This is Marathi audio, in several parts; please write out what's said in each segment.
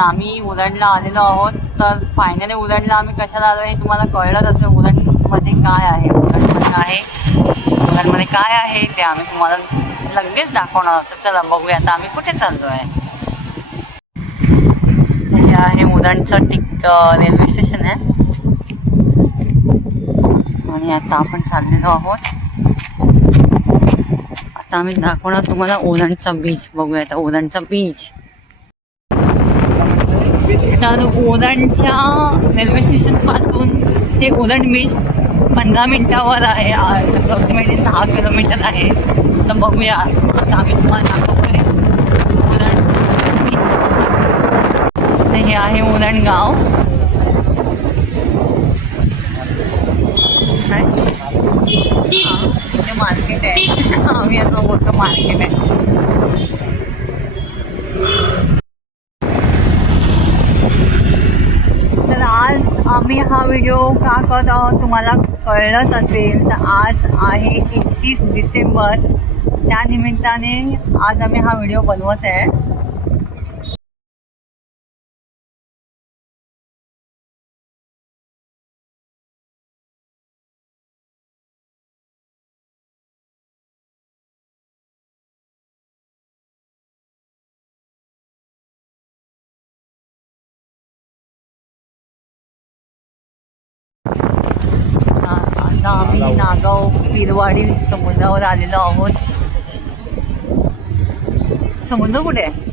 आम्ही उरणला आलेलो आहोत. तर फायनली उरणला आम्ही कशाला आलो हे तुम्हाला कळलंच असेल. उरणमध्ये काय आहे, उरणमध्ये काय आहे ते आम्ही तुम्हाला लगेच दाखवणार आहोत. तर चला बघूया आता आम्ही कुठे चाललो आहे. हे आहे उरणचं रेल्वे स्टेशन आहे आणि आता आपण चाललेलो आहोत. आता आम्ही दाखवणार तुम्हाला उरणचा बीच. बघूया आता उरणचा बीच. तर उरणच्या रेल्वे स्टेशनपासून ते उरण बीच 15 मिनिटावर आहे. अप्रॉक्सिमेटली 6 किलोमीटर आहे. तर बघूया आता आम्ही तुम्हाला दाखवतोय उरण बीच. तर हे आहे उरण गाव. इथे मार्केट आहे. आम्ही आता मोठं मार्केट आहे. तर आज आम्ही हा व्हिडिओ का करत आहोत तुम्हाला कळलंच असेल. तर आज आहे 31 डिसेंबर. त्या निमित्ताने आज आम्ही हा व्हिडिओ बनवत आहे. आता आम्ही नागाव पिरवाडी समुद्रावर आलेलो आहोत. समुद्र कुठे आहे?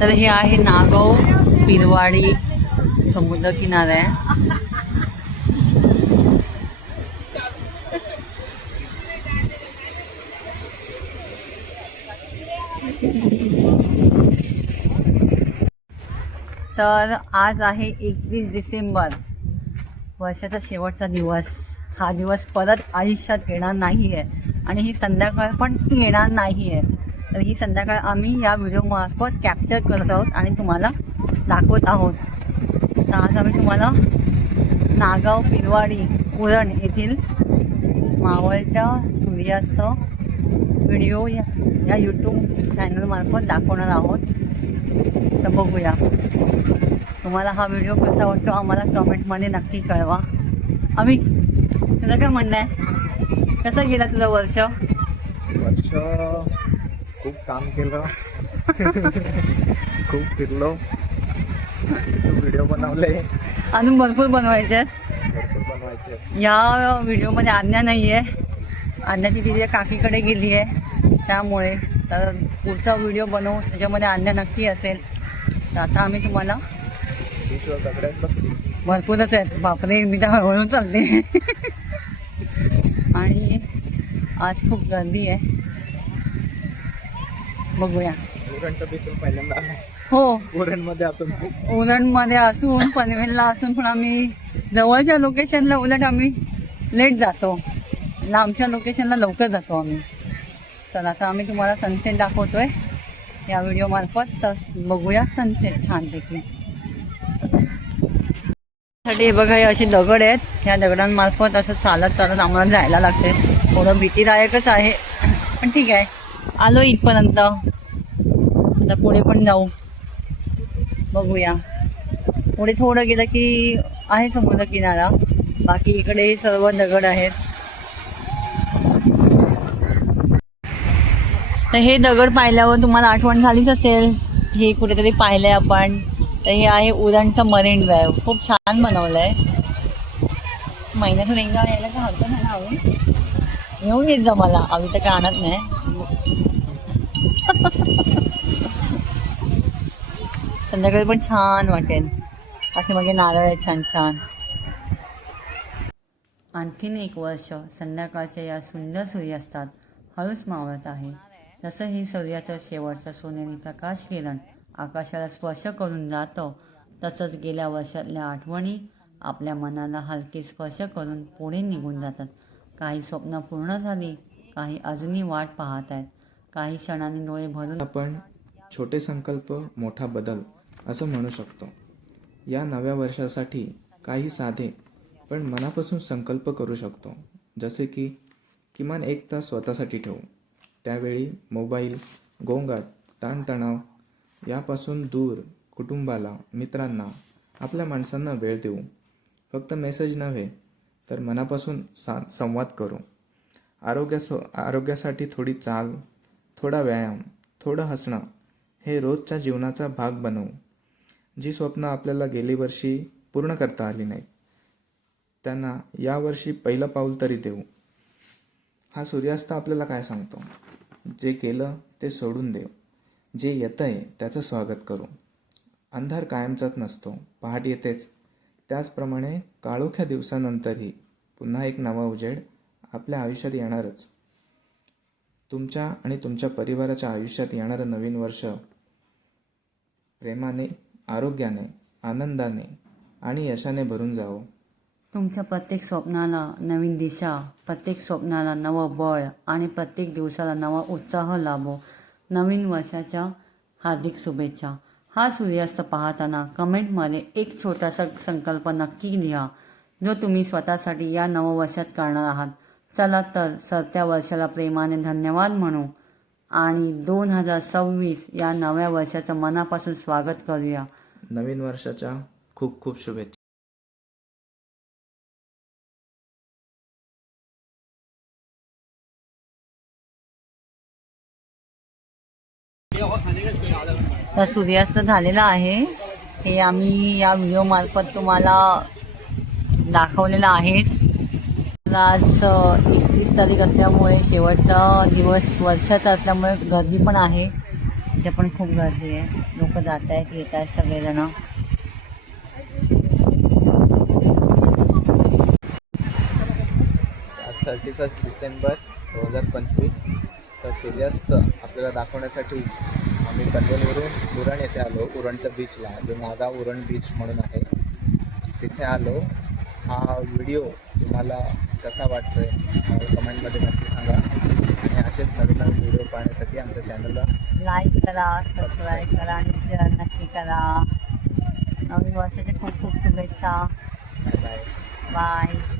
तर हे आहे नागाव पिरवाडी समुद्र किनारा आहे. तर आज आहे 31 डिसेंबर, वर्षाचा शेवटचा दिवस. हा दिवस परत आयुष्यात येणार नाही आहे आणि ही संध्याकाळ पण येणार नाही आहे. तर ही संध्याकाळ आम्ही या व्हिडिओमार्फत कॅप्चर करत आहोत आणि तुम्हाला दाखवत आहोत. तर आज आम्ही तुम्हाला नागाव पिरवाडी उरण येथील मावळत्या सूर्याचं व्हिडिओ या यूट्यूब चॅनलमार्फत दाखवणार आहोत. तर बघूया तुम्हाला हा व्हिडिओ कसा वाटतो आम्हाला कमेंटमध्ये नक्की कळवा. आम्ही तुझं काय म्हणणं आहे? कसं गेलं तुझं वर्ष? खूप काम केलं. खूप फिरलो. व्हिडिओ बनवले. अजून भरपूर बनवायचे. या व्हिडिओमध्ये आज्ञा नाही आहे. आज्ञा ती तिच्या काकीकडे गेली आहे त्यामुळे. तर पुढचा व्हिडिओ बनवू त्याच्यामध्ये आज्ञा नक्की असेल. तर आता आम्ही तुम्हाला भरपूरच आहेत. बापरे, मी तर हळूहळू चालते. आणि आज खूप गर्दी आहे. बघूया. हो, उरणमध्ये असून पनवेलला असून पण आम्ही जवळच्या लोकेशनला उलट आम्ही लेट जातो. लांबच्या लोकेशनला लवकर जातो आम्ही. तर आता आम्ही तुम्हाला सनसेट दाखवतोय या व्हिडिओमार्फत. तर बघूया सनसेट छानपैकी. हे बघा, हे असे दगड आहेत. ह्या दगडांमार्फत असं चालत चालत आम्हाला जायला लागते. थोडं भीतीदायकच आहे पण ठीक आहे. आलो इथपर्यंत. आता पुढे पण जाऊ. बघूया. पुढे थोडं गेलं की आहे समुद्र किनारा. बाकी इकडे सर्व दगड आहेत. तर हे दगड पाहिल्यावर तुम्हाला आठवण झालीच असेल. हे कुठेतरी पाहिलंय आपण. तर हे आहे उरणचं मरीन ड्राईव्ह. खूप छान बनवलं आहे. महिन्यातून एकदा यायला काय हरकत नाही ना. आम्ही येऊन येत जा मला. आम्ही तर काय आणत नाही. संध्याकाळी पण छान वाटेल. असे म्हणजे नारळ आहेत छान छान. आणखीन एक वर्ष संध्याकाळच्या या सुंदर सूर्यास्तात हळूच मावळत आहे. जसं ही सूर्याचं शेवटचं सोनेरी प्रकाश किरण आकाशाला स्पर्श करून जातो, तसंच गेल्या वर्षातल्या आठवणी आपल्या मनाला हलके स्पर्श करून पुढे निघून जातात. काही स्वप्न पूर्ण झाली, काही अजूनही वाट पाहत आहेत, काही क्षणांनी डोळे भरून. आपण छोटे संकल्प मोठा बदल असं म्हणू शकतो. या नव्या वर्षासाठी काही साधे पण मनापासून संकल्प करू शकतो. जसे की किमान 1 तास स्वतःसाठी ठेवू. त्यावेळी मोबाईल, गोंगाट, ताणतणाव यापासून दूर कुटुंबाला, मित्रांना, आपल्या माणसांना वेळ देऊ. फक्त मेसेज नव्हे तर मनापासून संवाद करू. आरोग्यासाठी थोडी चाल, थोडा व्यायाम, थोडं हसणं हे रोजच्या जीवनाचा भाग बनवू. जी स्वप्न आपल्याला गेली वर्षी पूर्ण करता आली नाहीत त्यांना यावर्षी पहिलं पाऊल तरी देऊ. हा सूर्यास्त आपल्याला काय सांगतो? जे केलं ते सोडून देऊ. जे येतंय त्याचं स्वागत करू. अंधार कायमचाच नसतो, पहाट येतेच. त्याचप्रमाणे काळोख्या दिवसानंतरही पुन्हा एक नवा उजेड आपल्या आयुष्यात येणारच. तुमच्या आणि तुमच्या परिवाराच्या आयुष्यात येणारं नवीन वर्ष प्रेमाने, आरोग्याने, आनंदाने आणि यशाने भरून जावो. तुमच्या प्रत्येक स्वप्नाला नवीन दिशा, प्रत्येक स्वप्नाला नवं बळ आणि प्रत्येक दिवसाला नवा उत्साह लाभो. नवीन वर्षाच्या हार्दिक शुभेच्छा. हा सूर्यास्त पाहताना कमेंटमध्ये एक छोटासा संकल्प नक्की लिहा जो तुम्ही स्वतःसाठी या नववर्षात करणार आहात. चला तर सरत्या वर्षाला प्रेमाने धन्यवाद म्हणू आणि 2026 या नव्या वर्षाचं मनापासून स्वागत करूया. नवीन वर्षाच्या खूप खूप शुभेच्छा. तर सूर्यास्त झालेला आहे, हे आम्ही या व्हिडिओमार्फत तुम्हाला दाखवलेलं आहेच. आज 31 तारीख असल्यामुळे शेवटचा दिवस वर्षाचा असल्यामुळे गर्दी पण आहे. इथे पण खूप गर्दी आहे, लोक जात आहेत, येत आहेत सगळेजण. आज 31 डिसेंबर 2025. तर सूर्यास्त आपल्याला दाखवण्यासाठी आम्ही पनवेलवरून उरण येथे आलो. उरणच्या बीचला, जो नागाव उरण बीच म्हणून आहे, तिथे आलो. हा व्हिडिओ तुम्हाला कसा वाटतोय कमेंटमध्ये नक्की सांगा आणि असेच नवीन नवीन व्हिडिओ पाहण्यासाठी आमच्या चॅनलला लाईक करा, सबस्क्राईब करा आणि शेअर नक्की करा. नवीन वर्षाच्या खूप खूप शुभेच्छा. Bye bye. बाय.